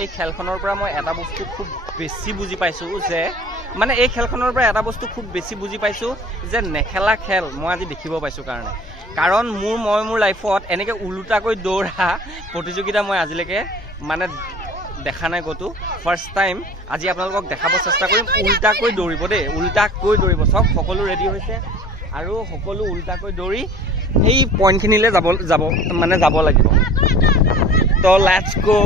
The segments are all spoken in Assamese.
এই খেলখনৰ পৰা মই এটা বস্তু খুব বেছি বুজি পাইছোঁ যে মানে এই খেলখনৰ পৰা এটা বস্তু খুব বেছি বুজি পাইছোঁ যে নেখেলা খেল মই আজি দেখিব পাইছোঁ কাৰণ মোৰ লাইফত এনেকৈ ওলোটাকৈ দৌৰা প্ৰতিযোগিতা মই আজিলৈকে মানে দেখা নাই ক'তো ফাৰ্ষ্ট টাইম আজি আপোনালোকক দেখাব চেষ্টা কৰিম উল্টাকৈ দৌৰিব দেই উল্টাকৈ দৌৰিব চব সকলো ৰেডি হৈছে আৰু সকলো উল্টাকৈ দৌৰি সেই পইণ্টখিনিলৈ যাব লাগিব তো লেটছ গো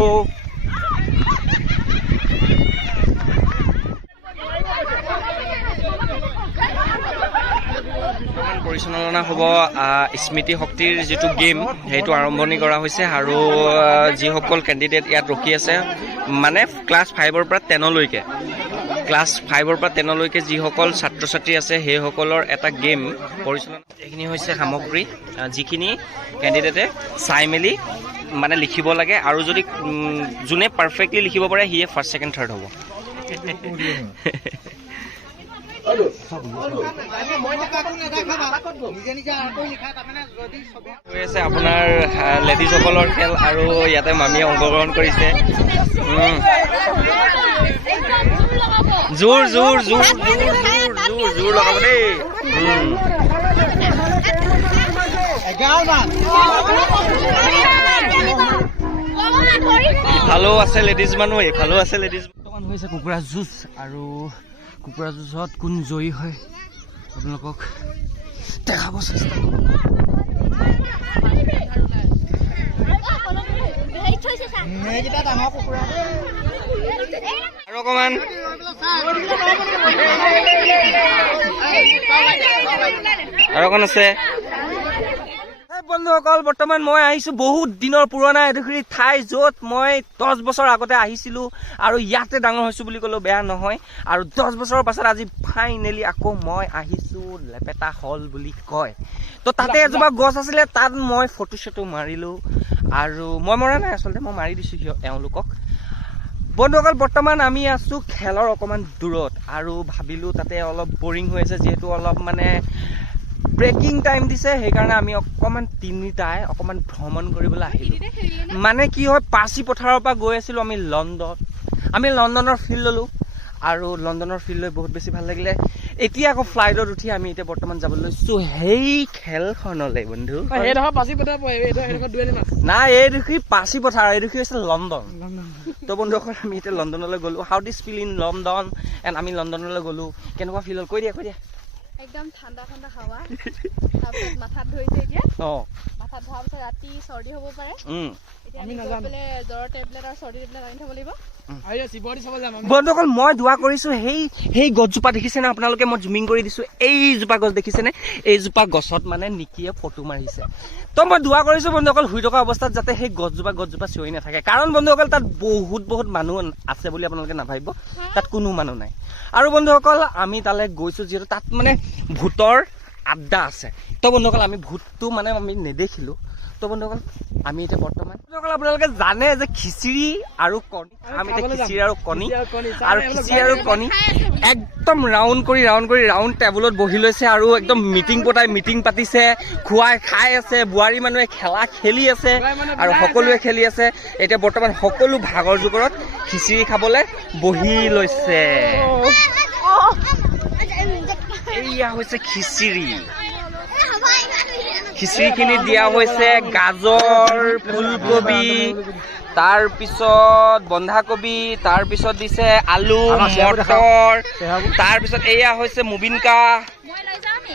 পৰিচালনা হ'ব স্মৃতি শক্তিৰ যিটো গেম সেইটো আৰম্ভণি কৰা হৈছে আৰু যিসকল কেণ্ডিডেট ইয়াত ৰখি আছে মানে ক্লাছ 5ৰ পৰা 10লৈকে ক্লাছ 5ৰ পৰা 10লৈকে যিসকল ছাত্ৰ ছাত্ৰী আছে সেইসকলৰ এটা গেম পৰিচালনা এইখিনি হৈছে সামগ্ৰী যিখিনি কেণ্ডিডেটে চাই মেলি মানে লিখিব লাগে আৰু যদি যোনে পাৰফেক্টলি লিখিব পাৰে সিয়ে ফাৰ্ষ্ট ছেকেণ্ড থাৰ্ড হ'ব আপোনাৰ লেডিজসকলৰ খেল আৰু ইয়াতে মামীয়ে অংশগ্ৰহণ কৰিছে জোৰ জোৰ জোৰ জোৰ জোৰ লগাব দেই ভালো আছে লেডিজ মানুহ ভালো আছে লেডিজ বৰ্তমান হৈছে কুকুৰা যুঁজ আৰু কুকুৰা যুঁজত কোন জয়ী হয় আপোনালোকক দেখাব চেষ্টা আৰু অকমান আৰু অকণ আছে বন্ধুসকল বৰ্তমান মই আহিছোঁ বহুত দিনৰ পুৰণা এডোখৰি ঠাই য'ত মই 10 বছৰ আগতে আহিছিলোঁ আৰু ইয়াতে ডাঙৰ হৈছোঁ বুলি ক'লেও বেয়া নহয় আৰু 10 বছৰৰ পাছত আজি ফাইনেলি আকৌ মই আহিছোঁ লেপেটা হল বুলি কয় তো তাতে এজোপা গছ আছিলে তাত মই ফটো চটো মাৰিলোঁ আৰু মই মৰা নাই আচলতে মই মাৰি দিছোঁ এওঁলোকক বন্ধুসকল বৰ্তমান আমি আছোঁ খেলৰ অকণমান দূৰত আৰু ভাবিলোঁ তাতে অলপ বৰিং হৈ আছে যিহেতু অলপ মানে ব্ৰেকিং টাইম দিছে সেইকাৰণে আমি অকণমান তিনিটাই অকণমান ভ্ৰমণ কৰিবলৈ আহিলোঁ মানে কি হয় পাচি পথাৰৰ পৰা গৈ আছিলোঁ আমি লণ্ডনৰ ফিল্ড ল'লোঁ আৰু লণ্ডনৰ ফিল্ড লৈ বহুত বেছি ভাল লাগিলে এতিয়া আকৌ ফ্লাইটত উঠি আমি এতিয়া বৰ্তমান যাব লৈছোঁ সেই খেলখনলৈ বন্ধু নাই এইডোখৰি পাচি পথাৰ এইডোখৰি হৈছে লণ্ডন তো বন্ধুসকল আমি এতিয়া লণ্ডনলৈ গ'লোঁ হাউ ডিজ ফিল ইন লণ্ডন এণ্ড আমি লণ্ডনলৈ গ'লোঁ কেনেকুৱা ফিল হ'ল কৈ দিয়া একদম ঠাণ্ডা ঠাণ্ডা হাৱা তাৰপিছত মাথাত ধৰিছে এতিয়া মাথাত ধোৱাৰ পিছত ৰাতি চৰ্দি হ'ব পাৰে এতিয়া আমি গৈ পেলাই জ্বৰৰ টেবলেট আৰু চৰ্দি টেবলেট আনি থ'ব লাগিব বন্ধুসকল মই দোৱা কৰিছোঁ সেই গছজোপা দেখিছেনে আপোনালোকে মই জুমিং কৰি দিছোঁ এইজোপা গছ দেখিছেনে এইজোপা গছত মানে নিকিয়ে ফটো মাৰিছে তো মই দোৱা কৰিছোঁ বন্ধুসকল শুই থকা অৱস্থাত যাতে সেই গছজোপা চিঞৰি নাথাকে কাৰণ বন্ধুসকল তাত বহুত মানুহ আছে বুলি আপোনালোকে নাভাবিব তাত কোনো মানুহ নাই আৰু বন্ধুসকল আমি তালৈ গৈছোঁ যিহেতু তাত মানে ভূতৰ আড্ডা আছে তো বন্ধুসকল আমি ভূতটো মানে আমি নেদেখিলোঁ তো বন্ধুসকল আমি এতিয়া বৰ্তমান আপোনালোকে জানে যে খিচিৰি আৰু কণী আমি এতিয়া খিচিৰি আৰু কণী একদম ৰাউণ্ড কৰি ৰাউণ্ড টেবুলত বহি লৈছে আৰু একদম মিটিং পাতিছে খাই আছে বোৱাৰী মানুহে খেলা খেলি আছে আৰু সকলোৱে খেলি আছে এতিয়া বৰ্তমান সকলো ভাগৰ জোগৰত খিচিৰি খাবলৈ বহি লৈছে এয়া হৈছে খিচিৰিখিনি দিয়া হৈছে গাজৰ ফুলকবি তাৰপিছত বন্ধাকবি তাৰপিছত দিছে আলু মটৰ তাৰপিছত এয়া হৈছে মুবিনকা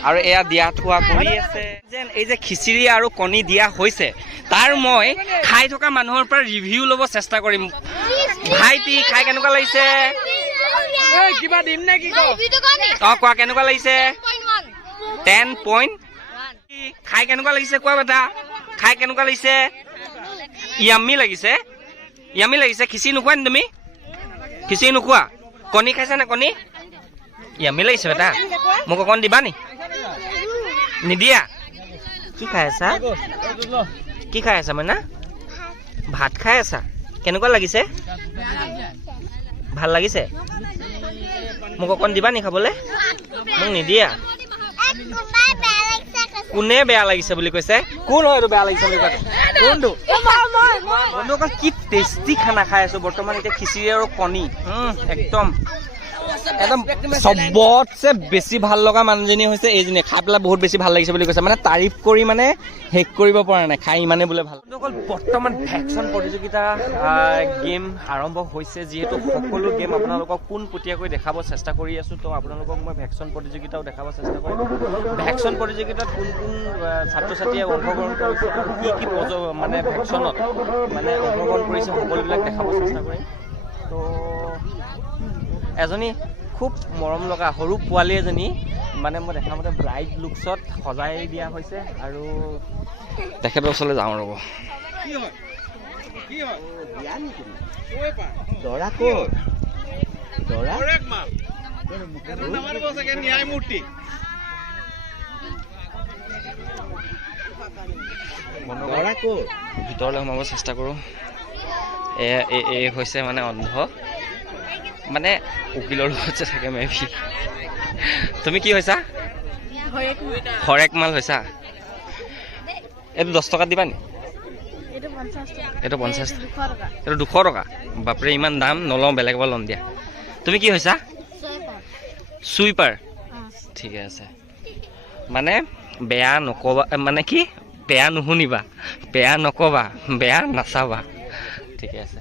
আৰু এয়া দিয়া থোৱা কৰি আছে যেন এই যে খিচিৰি আৰু কণী দিয়া হৈছে তাৰ মই খাই থকা মানুহৰ পৰা ৰিভিউ ল'ব চেষ্টা কৰিম ভাইটি খাই কেনেকুৱা লাগিছে কিবা দিম নে কি কোৱা কেনেকুৱা লাগিছে 10 পইণ্ট খাই কেনেকুৱা লাগিছে কোৱা বেটা খাই কেনেকুৱা লাগিছে ইয়াম্মি লাগিছে খিচিৰি নোখোৱা নি তুমি খিচিৰি নোখোৱা কণী খাইছা নে কণী ইয়াম্মি লাগিছে বেটা মোক অকণ দিবা নি নিদিয়া কি খাই আছা মানে ভাত খাই আছা কেনেকুৱা লাগিছে ভাল লাগিছে মোক অকণ দিবা নি খাবলৈ মোক নিদিয়া কোনে বেয়া লাগিছে বুলি কৈছে কোন হয় এইটো বেয়া লাগিছে বুলি কৈছে বন্ধুসকল কি টেষ্টি খানা খাই আছো বৰ্তমান এতিয়া খিচিৰি আৰু কণী একদম চবতছে বেছি ভাল লগা মানুহজনী হৈছে এইজনী খাই পেলাই বহুত বেছি ভাল লাগিছে বুলি কৈছে মানে তাৰিফ কৰি মানে শেষ কৰিব পৰা নাই খাই ইমানে বোলে ভাল অকল বৰ্তমান ভেকচন প্ৰতিযোগিতা গেম আৰম্ভ হৈছে যিহেতু সকলো গেম আপোনালোকক পোনপটীয়াকৈ দেখাব চেষ্টা কৰি আছো তো আপোনালোকক মই ভেকচন প্ৰতিযোগিতাও দেখাব চেষ্টা কৰিম ভেকচন প্ৰতিযোগিতাত কোন কোন ছাত্ৰ ছাত্ৰীয়ে অংশগ্ৰহণ কৰিছে আৰু কি কি মানে ভেকচনত মানে অংশগ্ৰহণ কৰিছে সকলোবিলাক দেখাব চেষ্টা কৰিম তো এজনী খুব মৰম লগা সৰু পোৱালী এজনী মানে মই দেখা মতে ব্ৰাইড লুকছত সজাই দিয়া হৈছে আৰু তেখেতৰ ওচৰলৈ যাওঁ ৰ'ব ভিতৰলৈ সোমাব চেষ্টা কৰোঁ এই হৈছে মানে অন্ধ মানে উকিলৰ লগত যে থাকে মেবি তুমি কি হৈছা হৰেক মাল হৈছা এইটো 10 টকাত দিবা নি এইটো 50 এইটো 200 টকা বাপৰে ইমান দাম নলওঁ বেলেগৰ ল'ম দিয়া তুমি কি হৈছা চুইপাৰ ঠিকে আছে মানে বেয়া নকবা মানে কি বেয়া নুশুনিবা বেয়া নকবা বেয়া নাচাবা ঠিকে আছে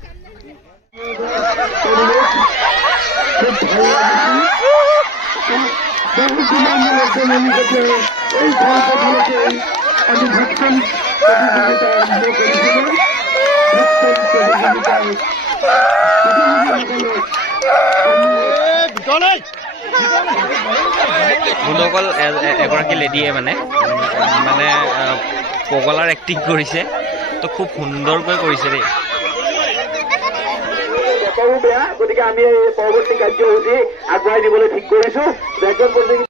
বন্ধুসকল এগৰাকী লেডিয়ে মানে পগলাৰ এক্টিং কৰিছে তো খুব সুন্দৰকৈ কৰিছে দেই বেয়া গতিকে আমি পৰৱৰ্তী কাৰ্যসূচী আগুৱাই দিবলৈ ঠিক কৰিছো